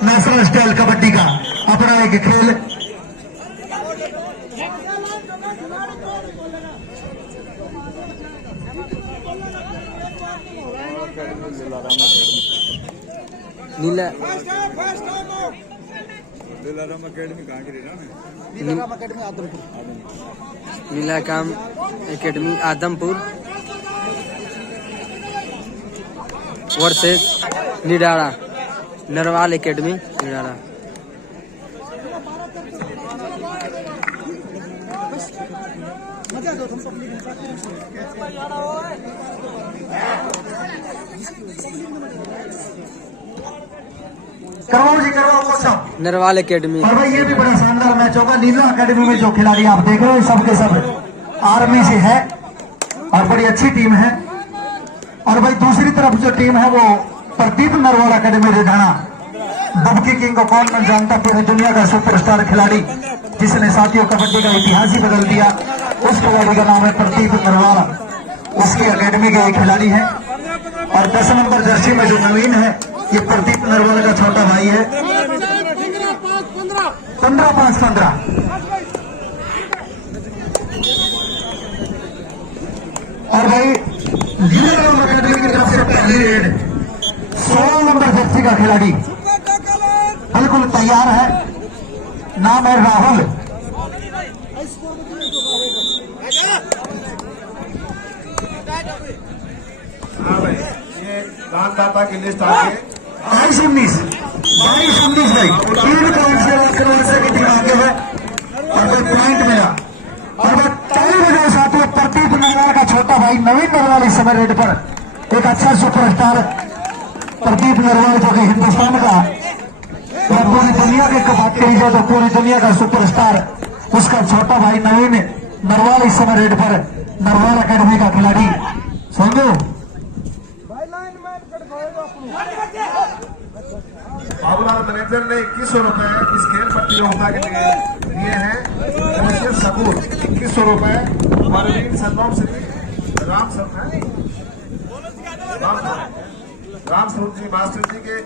National style kabaddi का अपना एक खेल। Nilakam academy Adampur versus Nidara Narwal academy Nidara. करवाओ जी करवाओ कोच नरवाल एकेडमी। और भाई ये भी बड़ा शानदार मैच होगा। नीला एकेडमी में जो खिलाड़ी आप देख रहे हो सब के सब आर्मी से है और बड़ी अच्छी टीम है। और भाई दूसरी तरफ जो टीम है वो प्रदीप नरवाल एकेडमी रेढ़ाना। बुबकी किंग को कौन नहीं जानता, पूरी दुनिया का सुपरस्टार खिलाड़ी जिसने साथियों कबड्डी का इतिहास ही बदल दिया। उस खिलाड़ी का नाम है प्रदीप नरवाल, उसकी एकेडमी के खिलाड़ी है। और 10 नंबर जर्सी में जो नवीन है ये प्रदीप नरवाल का छोटा भाई है। 15-5-15। और भाई नीलाकाम एकेडमी की तरफ से पहली रेड 16 नंबर जर्सी का खिलाड़ी बिल्कुल तैयार है, नाम है राहुल। हाँ भाई ये दानदाता की लिस्ट आ गई। 22-19 भाई 3 पॉइंट से की टीम आगे है और कोई पॉइंट मिला। और टाइम हो जाए साथियों, प्रदीप नरवाल का छोटा भाई नवीन नरवाल इस समय रेड पर एक अच्छा सुपरस्टार प्रदीप नरवाल जो कि हिंदुस्तान का और पूरी दुनिया की बात करी जाए तो पूरी दुनिया का सुपरस्टार उसका छोटा भाई नवीन नरवाल इस समय रेड पर नरवाल एकेडमी का खिलाड़ी। समझो बाबूलाल मैनेजर ने 2100 रुपए इस खेल प्रतियोगिता के लिए दिए हैं। सबूत 2100 रुपए परवीन सन्नोम श्री राम स्वरूप जी मास्टर जी के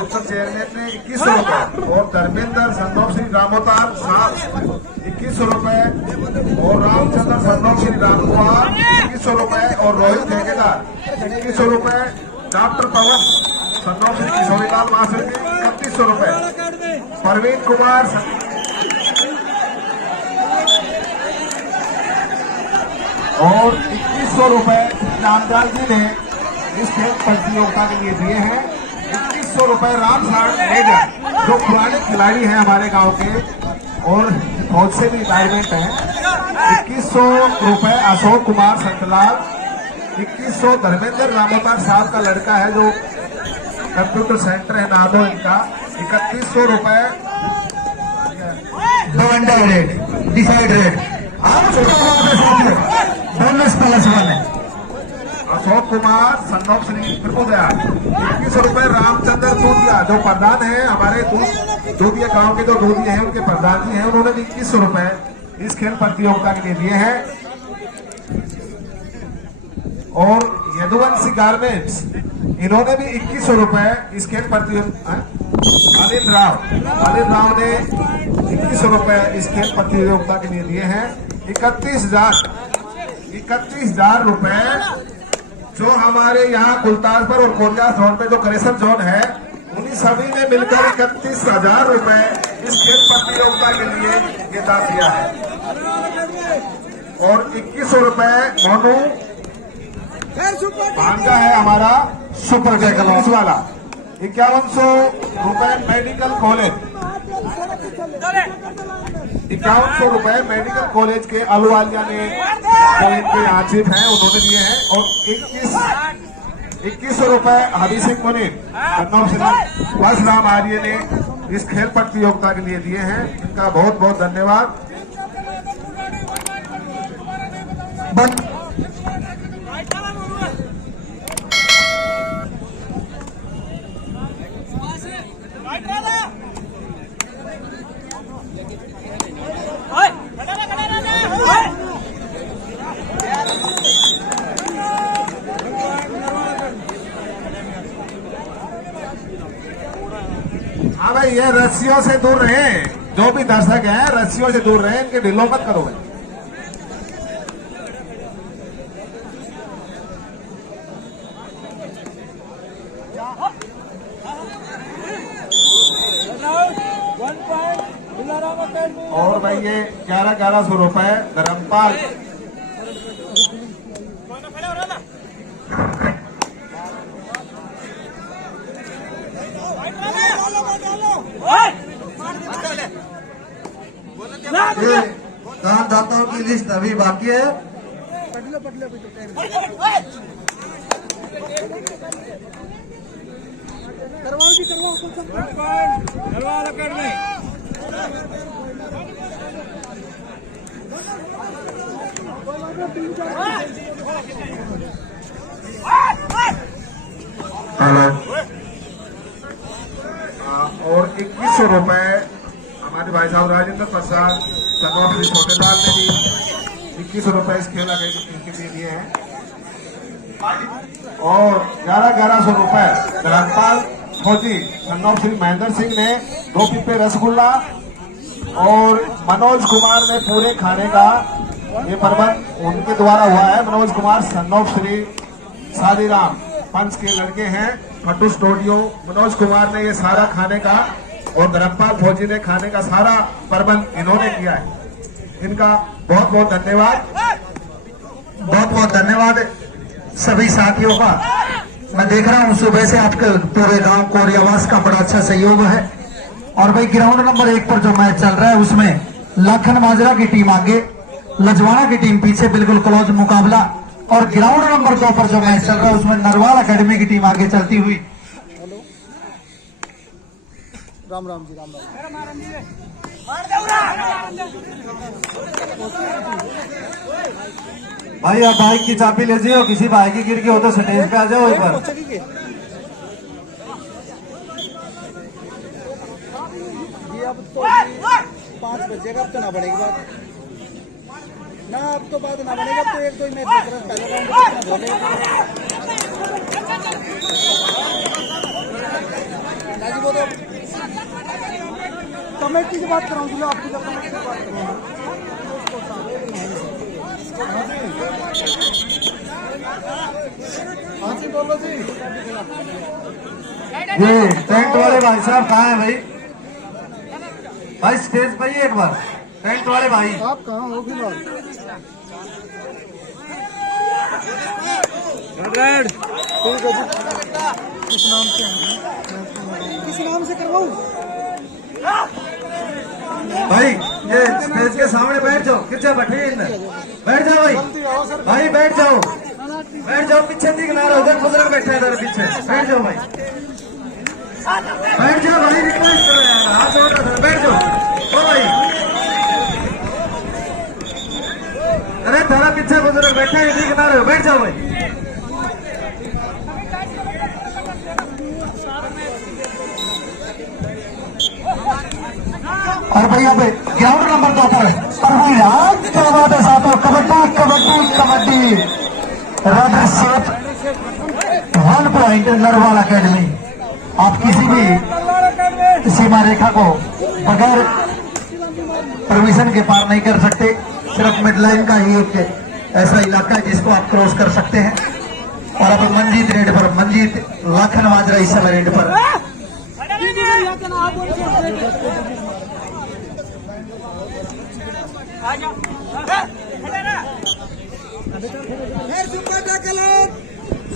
उत्तर चेयरमैन ने 2100 रुपए और धर्मेंद्र सन्नोम श्री रामोतार साहब 2100 रुपए और रामचंद्र सन्नोम श्री रामकुमार 2100 रुपए और रोहित ठेकेदार 2100 रुपए। डॉक्टर पवन सन्नोम श्री किशोरीलाल मास्टर जी 3100 रुपए। परवीन कुमार और 2100 रुपए रामदास जी ने इस खेल प्रतियोगिता के लिए दिए हैं। 2100 रुपए राम साठ मेजर जो पुराने खिलाड़ी हैं हमारे गांव के और फौज से भी रिटायरमेंट हैं। 2100 रुपए अशोक कुमार संतलाल। 2100 धर्मेंद्र रामोतार साहब का लड़का है जो कंप्यूटर सेंटर है नादो इनका। 3100 रुपए डिसाइड रेट बोनस +1 है। अशोक कुमार सन्नोम श्री प्रभुदयाल। 2100 रुपए रामचंद्र दूधिया जो प्रधान है हमारे दूधिया गांव के जो दूधी हैं उनके प्रधान जी हैं, उन्होंने भी 2100 रुपए इस खेल प्रतियोगिता के लिए दिए हैं। और यदि यदुवंशी गारमेंट्स, इन्होंने भी 2100 रुपए स्केल प्रतियोगिता, अनिल राव ने 2100 रुपए स्केल प्रतियोगिता के लिए दिए हैं। 31,000 रुपए जो हमारे यहाँ कुलतासपुर और कोरिया जोन में जो करेसर जोन है, उन्हीं सभी ने मिलकर 31,000 रुपए इस खेल प्रतियोगिता के लिए ये दान दिया है। और 2100 रुपए मोनू भांजा है हमारा सुपर टैकल वाला। 5100 रुपए मेडिकल कॉलेज, 5100 रुपए मेडिकल कॉलेज के अलवालिया ने आचिफ हैं, उन्होंने दिए हैं। और 2100 रुपए हबी सिंह मुनीर राम आर्य ने इस खेल प्रतियोगिता के लिए दिए हैं। इनका बहुत बहुत धन्यवाद। हाँ भाई, ये रस्सियों से दूर रहे, जो भी दर्शक हैं रस्सियों से दूर रहे, इनके ढिलो मत करो भाई। और भाई ये 1100 रुपए धर्मपाल, दानदाताओं की लिस्ट अभी बाकी है। और 2100 रुपए हमारे भाई साहब राजेंद्र प्रसाद सनोफी छोटेलाल ने भी 2100 रुपए इस खेल के लिए दिए हैं। और 1100 रुपए धर्मपाल फौजी सन्नौफ श्री महेंद्र सिंह ने 2 पिपे रसगुल्ला, और मनोज कुमार ने पूरे खाने का ये प्रबंध उनके द्वारा हुआ है। मनोज कुमार सन्नौफ श्री शादीराम पंच के लड़के हैं, फटू स्टूडियो। मनोज कुमार ने ये सारा खाने का, और धर्मपाल फौजी ने खाने का सारा प्रबंध इन्होंने किया है। इनका बहुत बहुत धन्यवाद, बहुत बहुत धन्यवाद सभी साथियों का। मैं देख रहा हूं सुबह से आपके पूरे गांव कोरियावास का बड़ा अच्छा सहयोग है। और भाई ग्राउंड नंबर 1 पर जो मैच चल रहा है उसमें लाखन माजरा की टीम आगे, लजवाड़ा की टीम पीछे, बिल्कुल क्लोज मुकाबला। और ग्राउंड नंबर 2 पर जो मैच चल रहा है उसमें नरवाल अकेडमी की टीम आगे चलती हुई। राम राम जी, राम राम। भाई आप बाइक की चाबी ले जाओ, किसी भाई की गिर गई हो तो स्टेज पे आ जाओ एक बार। ये अब तो 5 बजेगा, अब तो ना बढ़ेगी बात ना, अब तो बात ना बढ़ेगा। अब तो 1-2 मैच देख रहे हैं, पहले राउंड वो तो कमेटी की बात कराऊंगी, आपकी कमेटी की बात करूंगा। हाँ जी, बोलो जी। ये टेंट वाले भाई साहब कहाँ हैं भाई? भाई स्टेज पे ही एक बार, टेंट वाले भाई। आप कहाँ हो फिलहाल? किस नाम से आएंगे? किस नाम से करवाऊँ? भाई ये स्टेज के सामने बैठ जाओ, कितना बैठे इधर, बैठ जाओ भाई, भाई बैठ जाओ, बैठ जाओ, पीछे दिखना रहा, उधर बुजुर्ग बैठे हैं इधर पीछे, बैठ जाओ भाई, बैठ जाओ भाई, रिक्वेस्ट करो यार, हाथ जोड़ रहा था, बैठ जाओ ओ भाई। अरे थारा पीछे बुजुर्ग बैठे हैं, दिखना रहे हो, बैठ जाओ भाई। और भैया भाई ग्राउंड नंबर 2 पर आज क्या बात है साथों, kabaddi kabaddi kabaddi raid set point Narwal academy. आप किसी भी सीमा रेखा को बगैर परमिशन के पार नहीं कर सकते। सिर्फ मिडलाइन का ही एक ऐसा इलाका है जिसको आप क्रॉस कर सकते हैं। और अब मंजीत रेड पर, मंजीत लाखन माजरा इस समय रेड पर।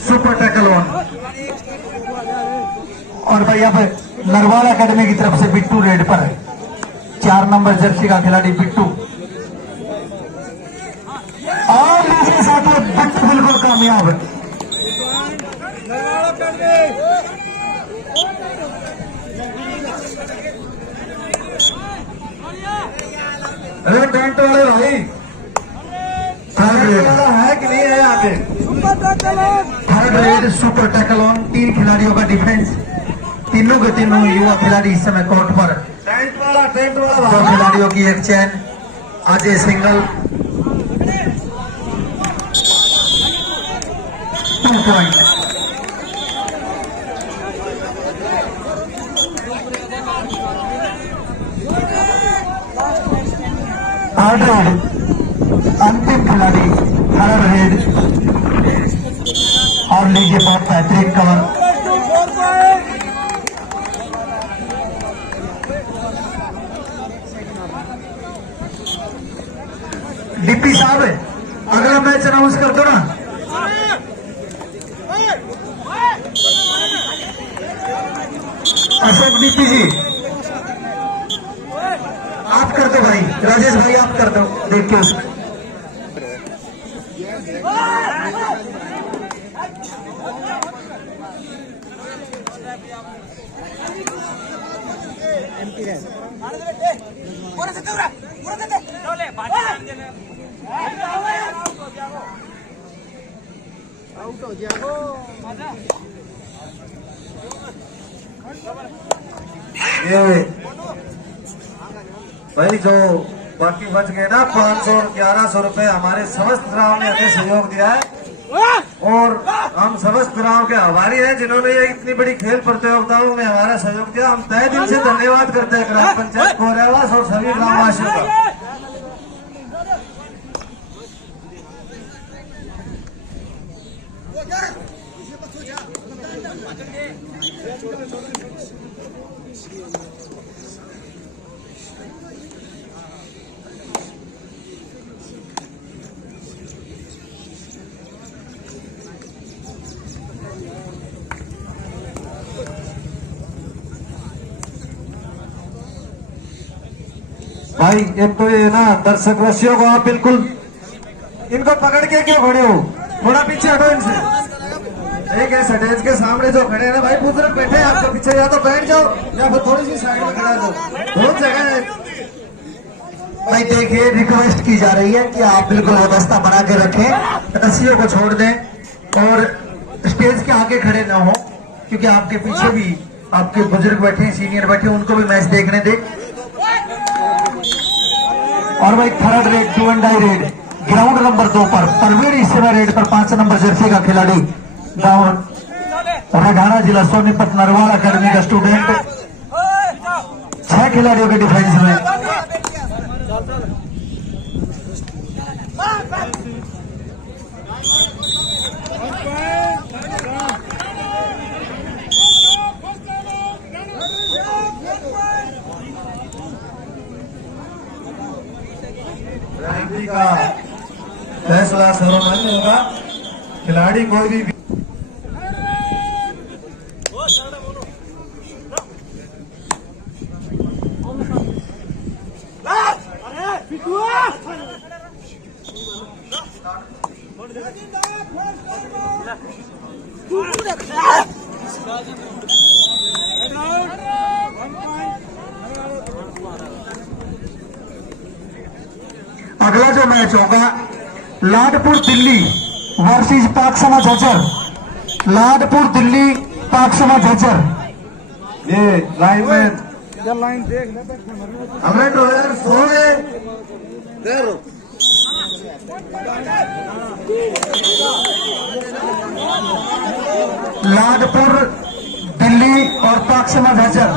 Super tackle on. और भाई अब नरवाल अकेडमी की तरफ से बिट्टू रेड पर है। 4 नंबर जर्सी का खिलाड़ी बिट्टू। और दूसरे साथ में बिट्टू बिल्कुल कामयाब है। अरे टेंट वाले भाई, थर्ड वाला है कि नहीं है यहाँ पे? Third red super tackle on. 3 खिलाड़ियों का डिफेंस, तीनों के तीनों युवा खिलाड़ी इस समय कोर्ट पर। टेंट वाला 2 खिलाड़ियों की एक चैन, Ajay single 2 point. Third raid अंतिम खिलाड़ी थर्ड रेड। और लीजिए बहुत बेहतरीन कवर। डीपी साहब अगला मैच अनाउंस कर दो ना। अशोक डीपी जी आप कर दो भाई, राजेश भाई आप कर दो, देख के उसको। आउट हो जाएगा ये भाई। जो बाकी बच गए ना 500 और 1100 रुपए हमारे समस्त ग्राम ने हमें सहयोग दिया है। और हम समस्त ग्राम के आभारी हैं जिन्होंने ये इतनी बड़ी खेल प्रतियोगिताओं में हमारा सहयोग दिया। हम तहे दिल से धन्यवाद करते हैं ग्राम पंचायत कोरेवास और सभी ग्रामवासियों का। भाई एक तो ये ना दर्शक रसियों को आप बिल्कुल इनको पकड़ के क्यों खड़े हो? थोड़ा पीछे हटो इनसे। एक है स्टेज के सामने जो खड़े हैं ना भाई, बुजुर्ग बैठे हैं आपके पीछे, या तो बैठ जाओ या फिर थोड़ी सी साइड में खड़ा दो। बहुत जगह है भाई। देखिए रिक्वेस्ट की जा रही है कि आप बिल्कुल व्यवस्था बना के रखें, रस्सियों को छोड़ दें और स्टेज के आगे खड़े ना हो, क्योंकि आपके पीछे भी आपके बुजुर्ग बैठे हैं, सीनियर बैठे हैं, उनको भी मैच देखने दें। और भाई third raid 2 and die raid ground number 2 पर परवीर इस समय रेड पर 5 नंबर जर्सी का खिलाड़ी गांव रघाना जिला सोनीपत नरवाल अकेडमी का स्टूडेंट। 6 खिलाड़ियों के डिफेंस में। का फैसला सर्वमान्य होगा। खिलाड़ी कोई भी अगला जो मैच होगा लाडपुर दिल्ली वर्सेस पाकसमा झज्जर। लाडपुर दिल्ली पाकसमा झज्जर। ये लाइन में लाइन देख हमें ड्राइवर सो गए। लाडपुर दिल्ली और पाकसमा झज्जर।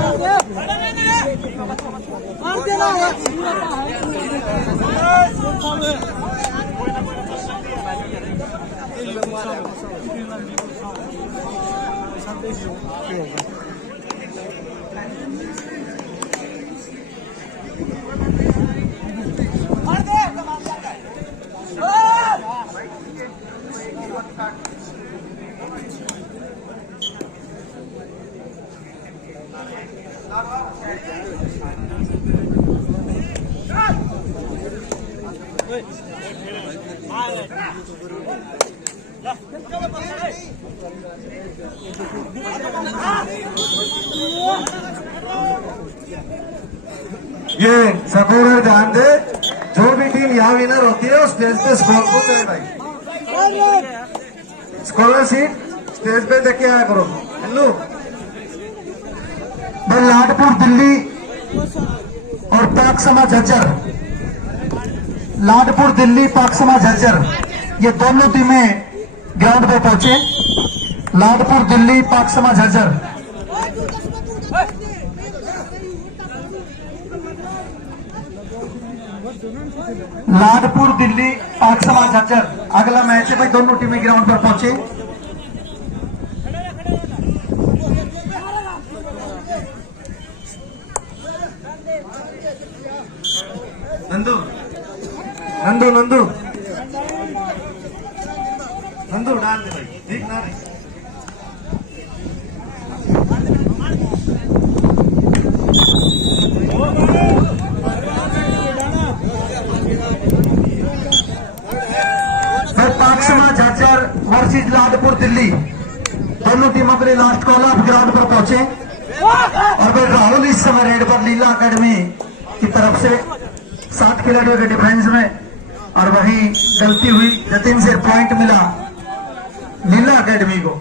ये सबूर ध्यान दे, जो भी टीम यहाँ विनर होती है उस स्टेज पे स्कोर को दे भाई, स्कॉलर सीट स्टेज पे देख के आया करो। हेलो भाई लाडपुर दिल्ली और पाकसमा झज्जर, लाडपुर दिल्ली पाकसमा झज्जर ये दोनों टीमें ग्राउंड पे पहुंचे। लाडपुर दिल्ली पाकसमा झज्जर। लाडपुर दिल्ली पाकसमा झज्जर अगला मैच है भाई, दोनों टीमें ग्राउंड पर पहुंचे। नंदू नंदू नंदू नंदू डाल दे भाई, ठीक ना रे। पाकसमा झज्जर वर्सेस लाडपुर दिल्ली, दोनों टीम अपने लास्ट कॉल ऑफ ग्राउंड पर पहुंचे। और भाई राहुल इस समय रेड पर लीला एकेडमी की तरफ से 7 खिलाड़ियों के डिफेंस में, और वहीं गलती हुई जतिन से पॉइंट मिला लीला एकेडमी को।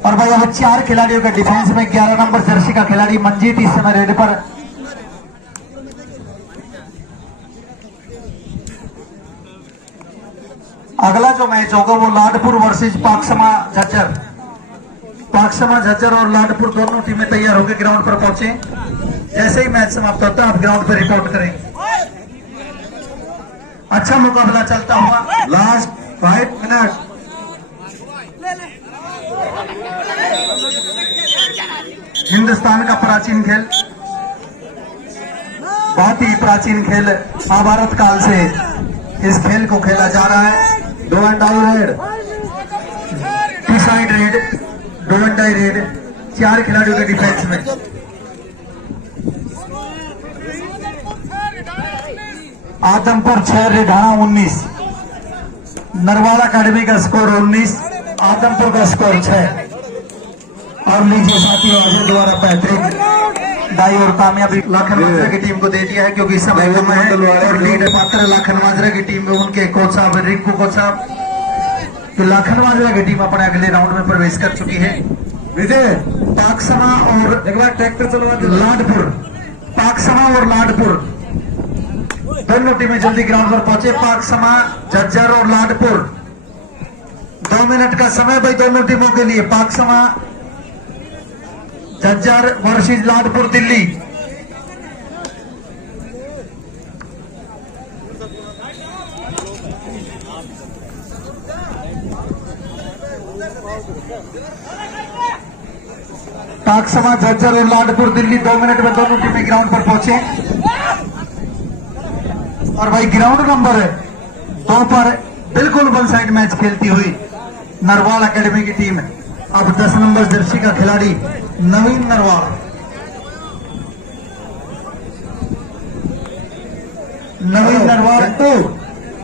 और भाई अब 4 खिलाड़ियों के डिफेंस में 11 नंबर जर्सी का खिलाड़ी मंजीत इस समय रेड पर। अगला जो मैच होगा वो लाडपुर वर्सेस पाकसमा झज्जर। पाकसमा झज्जर और लाडपुर दोनों टीमें तैयार होकर ग्राउंड पर पहुंचे। जैसे ही मैच समाप्त होता है आप ग्राउंड पर रिपोर्ट करें। अच्छा मुकाबला चलता हुआ, लास्ट 5 मिनट। हिंदुस्तान का प्राचीन खेल, बहुत ही प्राचीन खेल, महाभारत काल से इस खेल को खेला जा रहा है। Do and die raid, two side raid, do and die raid, 4 खिलाड़ियों के डिफेंस में। आदमपुर 6, रिढाणा 19। नरवाल अकेडमी का स्कोर 19, आदमपुर का स्कोर 6। और लीजिए साथियों, अजय द्वारा पैतृक दाई और कामयाबी लाखन माजरा की टीम को दे दिया है, क्योंकि इस समय कम है। और लीड पात्र लाखन माजरा की टीम में उनके कोच साहब रिंकू कोच साहब, तो लाखन माजरा की टीम अपने अगले राउंड में प्रवेश कर चुकी है। विजय पाकसमा और एक बार ट्रैक्टर चलवा दे। लाडपुर, पाकसमा और लाडपुर दोनों टीमें जल्दी ग्राउंड पर पहुंचे। पाकसमा झज्जर और लाडपुर, 2 मिनट का समय भाई दोनों टीमों के लिए। पाकसमा झज्जर वर्सेस लाडपुर दिल्ली। पाकसमा झज्जर और लाडपुर दिल्ली 2 मिनट में दोनों टीमें ग्राउंड पर पहुंचे। और भाई ग्राउंड नंबर 2 पर बिल्कुल वन साइड मैच खेलती हुई नरवाल एकेडमी की टीम अब 10 नंबर जर्सी का खिलाड़ी नवीन नरवाल, नवीन नरवाल। विंटू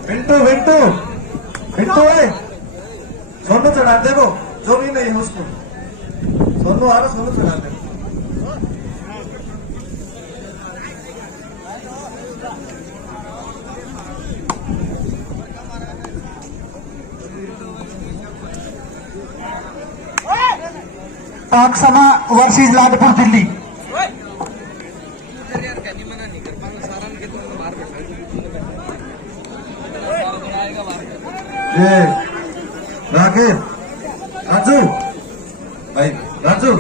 विंटू विंटू विंटू है, सोनू चढ़ा दे वो, जो भी नहीं है उसको। सोनू आ रहा, सोनू चढ़ा दे। पाकसमा वर्सेस लाडपुर दिल्ली। ये राकेश राजू भाई राजू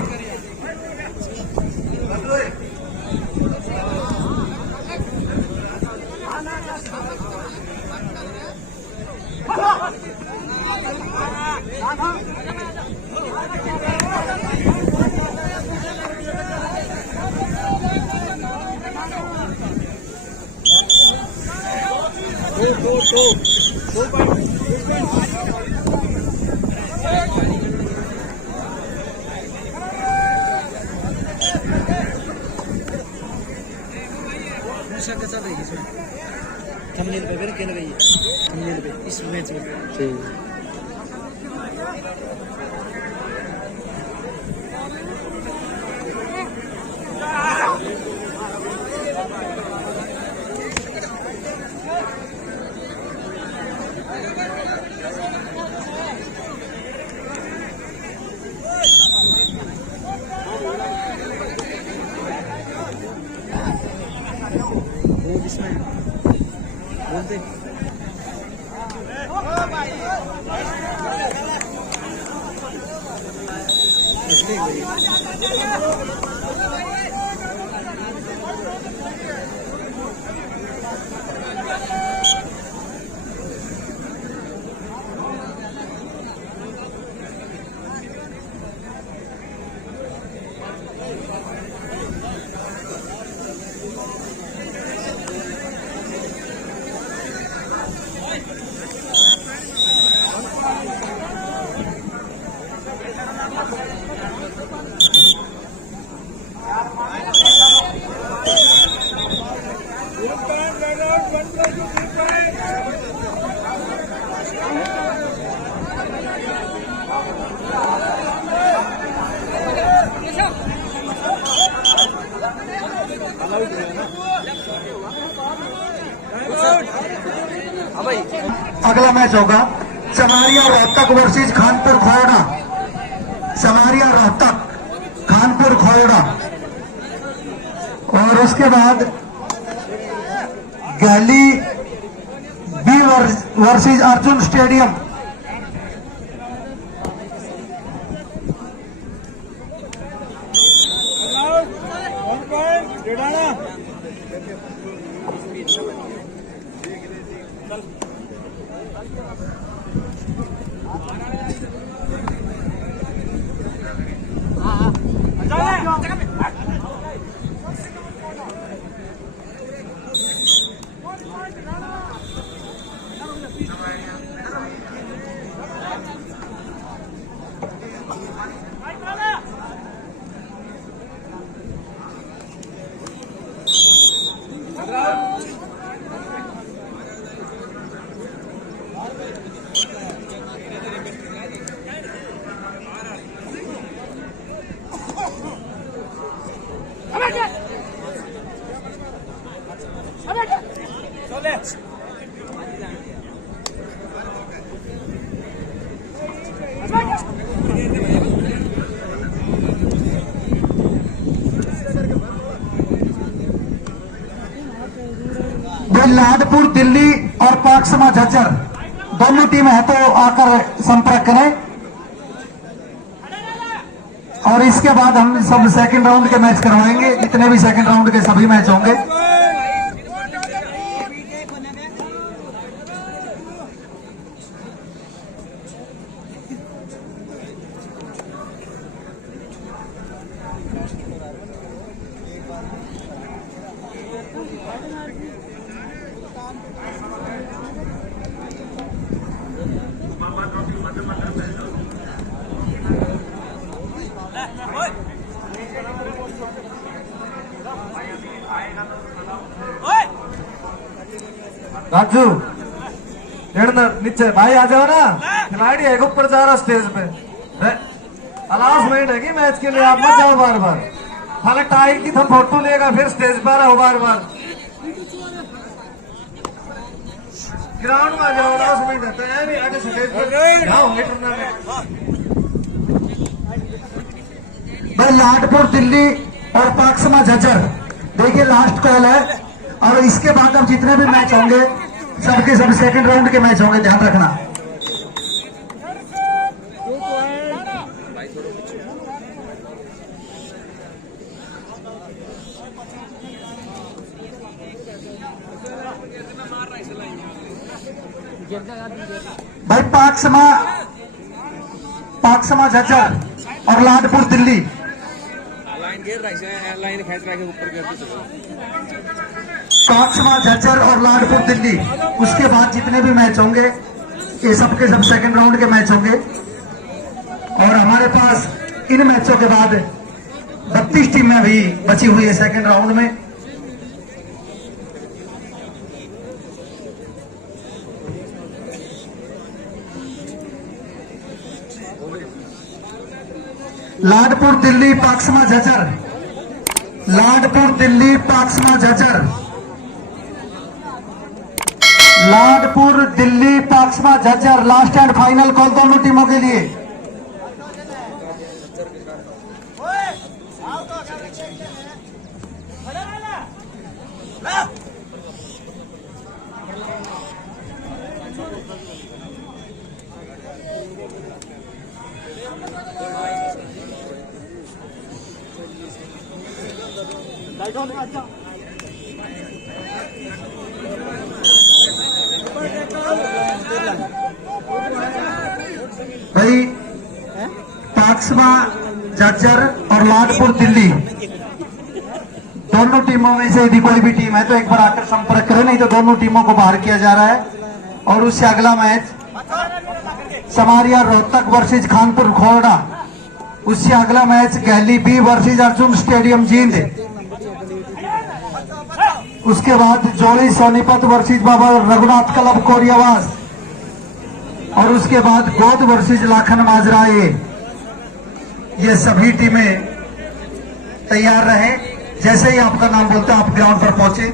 थंबनेल पे फिर कहने गई थंबनेल पे इस मैच में ठीक वो इसमें बोलते अगला मैच होगा चमारिया रोहतक वर्सेस खानपुर खोड़ा। चमारिया रोहतक खानपुर खोड़ा और उसके बाद Gaili B versus Arjun stadium. Ladpur Delhi और पाकसमा झज्जर दोनों टीम है तो आकर संपर्क करें। और इसके बाद हम सब सेकंड राउंड के मैच करवाएंगे। जितने भी सेकंड राउंड के सभी मैच होंगे। राजू नीचे भाई आ जाओ ना। खिलाड़ी है ऊपर जा रहा स्टेज पे। अनाउंसमेंट है कि मैच के लिए आप मत जाओ बार बार। खाली टाइम की हम फोटो लेगा फिर स्टेज पर आओ बार बार। ग्राउंड में जाओ। अनाउंसमेंट है तो भी आगे स्टेज पर होंगे टूर्नामेंट। भाई लाडपुर दिल्ली और पाकसमा झज्जर देखिए लास्ट कॉल है। और इसके बाद अब जितने भी मैच होंगे सबके सब सेकंड राउंड के मैच होंगे। ध्यान रखना। भाई पाकसमा झज्जर और लाडपुर दिल्ली। पाकसमा झज्जर और लाडपुर दिल्ली, उसके बाद जितने भी मैच होंगे ये सब के सब सेकंड राउंड के मैच होंगे। और हमारे पास इन मैचों के बाद 32 टीमें भी बची हुई है सेकंड राउंड में। Ladpur Delhi Paksama Jhajjar, Ladpur Delhi Paksama Jhajjar, Ladpur Delhi Paksama Jhajjar, last and final call दोनों टीमों के लिए। भाई पाकसमा झज्जर और लाडपुर दिल्ली दोनों टीमों में से यदि कोई भी टीम है तो एक बार आकर संपर्क करें, नहीं तो दोनों टीमों को बाहर किया जा रहा है। और उससे अगला मैच समारिया रोहतक वर्सेज खानपुर खोरडा, उससे अगला match Gahli B versus Arjun stadium Jind, उसके बाद जोड़ी सोनीपत वर्सेज बाबा रघुनाथ क्लब कोरियावास, और उसके बाद गोद वर्सेज लाखन माजरा। ये सभी टीमें तैयार रहे, जैसे ही आपका नाम बोलते हैं आप ग्राउंड पर पहुंचे।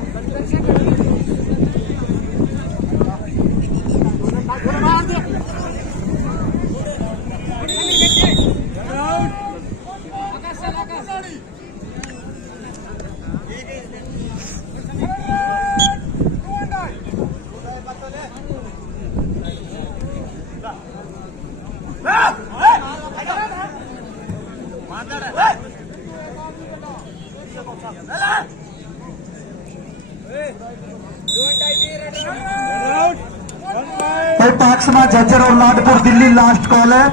पाकसमा झज्जर और लाडपुर दिल्ली लास्ट कॉल है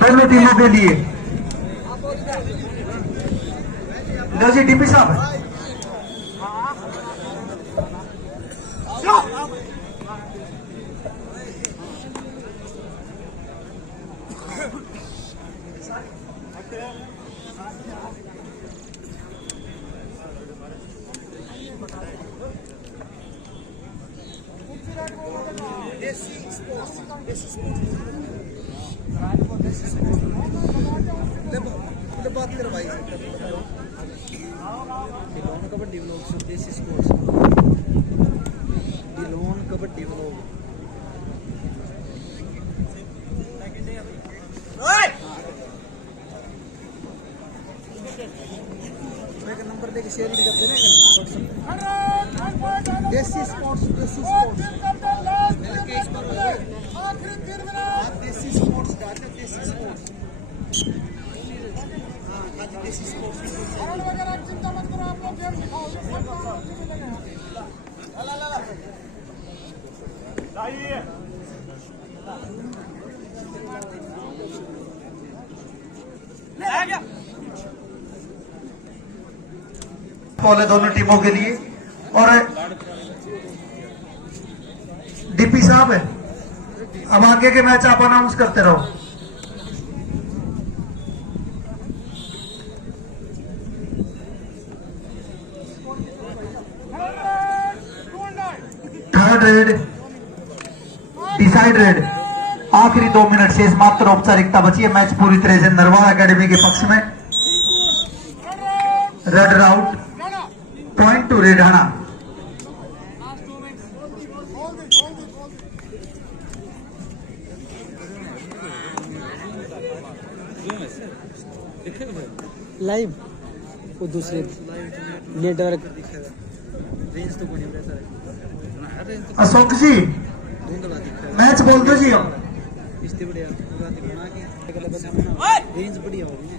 दोनों टीमों के लिए। लो जी डीपी साहब, बात कर भाई कबड्डी व्लॉग, देसी स्पोर्ट्स, डिलोन कबड्डी व्लॉग। एक नंबर देके शेयर भी करते ना देसी स्पोर्ट्स, देसी स्पोर्ट्स देसी स्पोर्ट्स डालते, देसी स्पोर्ट्स देसी स्पोर्ट्स। चिंता मत करो, आप लोग गेम दिखाओ, है दोनों टीमों के लिए। और डीपी साहब है, अब आगे के मैच आप अनाउंस करते रहो। थर्ड रेड, डिसाइड रेड, आखिरी 2 मिनट शेष, मात्र औपचारिकता बची है। मैच पूरी तरह से नरवाल एकेडमी के पक्ष में। रेड राउट, पॉइंट टू रेडाना। लाइव वो दूसरे नेटवर्क रेंज तो कोनी रहता है। अशोक जी मैच बोल दो जी। किस्ती बढ़िया बना के रेंज बढ़िया हो रही है,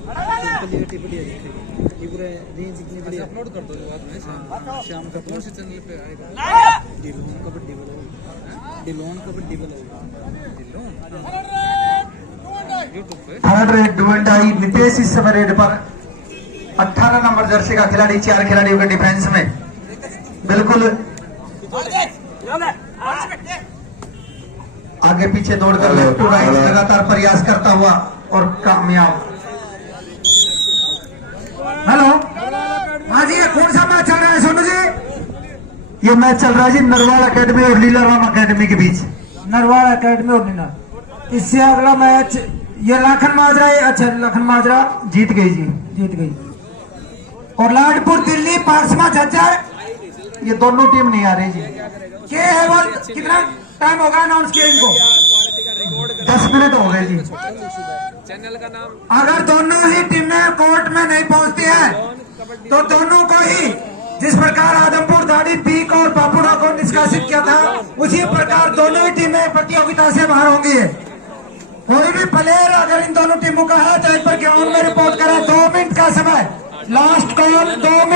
क्वालिटी बढ़िया दिखेगी। ये पूरे रेंज इतनी बढ़िया अपलोड कर दो जो बाद में शाम का कौन से चैनल पे आएगा? डिलोन कबड्डी वाला, डिलोन कबड्डी वाला, यूट्यूब पे। Third raid do and die Nitesh इस समय रेड पर 18 नंबर जर्सी का खिलाड़ी 4 खिलाड़ियों के डिफेंस में बिल्कुल आगे पीछे दौड़कर लेफ्ट टू राइट लगातार प्रयास करता हुआ और कामयाब। हेलो, हाँ जी, ये कौन सा मैच चल रहा है सोनू जी? ये मैच चल रहा है जी नरवाल एकेडमी और लीलाराम एकेडमी के बीच। नरवाल एकेडमी और लीला। इससे अगला मैच ये लाखन माजरा है। अच्छा, लाखन माजरा जीत गई जी, जीत गई। और लाडपुर दिल्ली पारसमा झज्जर, ये दोनों टीम नहीं आ रही जी। क्या है वो, कितना टाइम होगा अनाउंस किया इनको? 10 मिनट हो गए जी। चैनल का नाम, अगर दोनों ही टीमें कोर्ट में नहीं पहुंचती हैं तो दोनों को ही, जिस प्रकार आदमपुर दाढ़ी पीक और पापुड़ा को निष्कासित किया था, उसी प्रकार दोनों ही टीमें प्रतियोगिता से बाहर होंगी। कोई भी प्लेयर अगर इन दोनों टीमों का है तो एक बार ग्राउंड में रिपोर्ट करें। 2 मिनट का समय, लास्ट कॉल 2 मिनट।